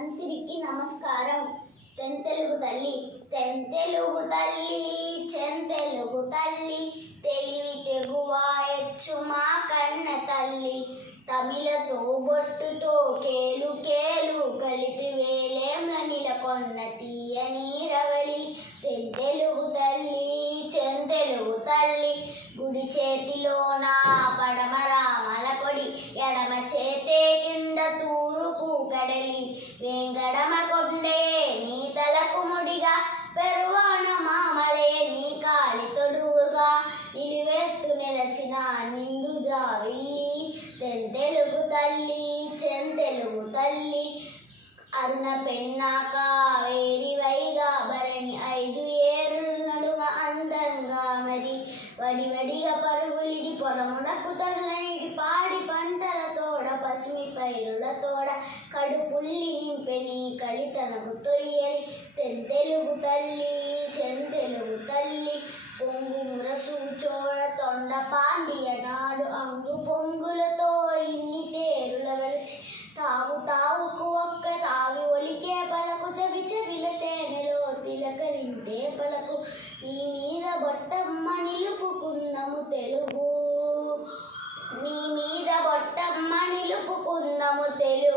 అందరికీ నమస్కారం. తెంతెలుగు తల్లి తెంతెలుగు తల్లి చెంతెలుగు తల్లి తెలివి తెగువాయచ్చు మా కన్న తల్లి తమిళతో బొట్టుతో కేలు కేలు కలిపి వేలేంల నిలకొన్న తీయని రవళి తెంతెలుగు తల్లి చెంతెలుగు తల్లి గుడి చేతిలోన పడమరామల కొడి ఎడమ చేతే కింద తూరుపు కడలి వెంగడమ కొండే నీ తలకు ముడిగా పెరువాన మామలే నీ కాలి తొడుగుగా నిలువెత్తు నిలచిన నిండు జావిల్లి తెంతెలుగు తల్లి చెంతెలుగు తల్లి అరుణ పెన్నాక వేరి వైగా భరణి 5 ఏరుల నడుమ అందంగా మరి వడివడిగా పరుగులిడి పొలమునకు తరలనిడి పాడి పంటల తోడ పసిమి పైరుల తోడ కడుపుల్లి నింపెని కలితనకు తొయ్యలి తెంతెలుగు తల్లి చెంతెలుగు తల్లి పొంగు మురసు చోడ తొండ పాండియ నాడు అంగు పొంగులతో ఇన్ని తేరుల వెలిసి తావు తావుకు ఒక్క తావి ఒలికే పలకు చవి చవిల తేనెలో తిలకరింతే పలకు నీ మీద బొట్టమ్మ నిలుపుకున్నము తెలుగు నీ మీద బొట్టమ్మ నిలుపుకున్నము తెలుగు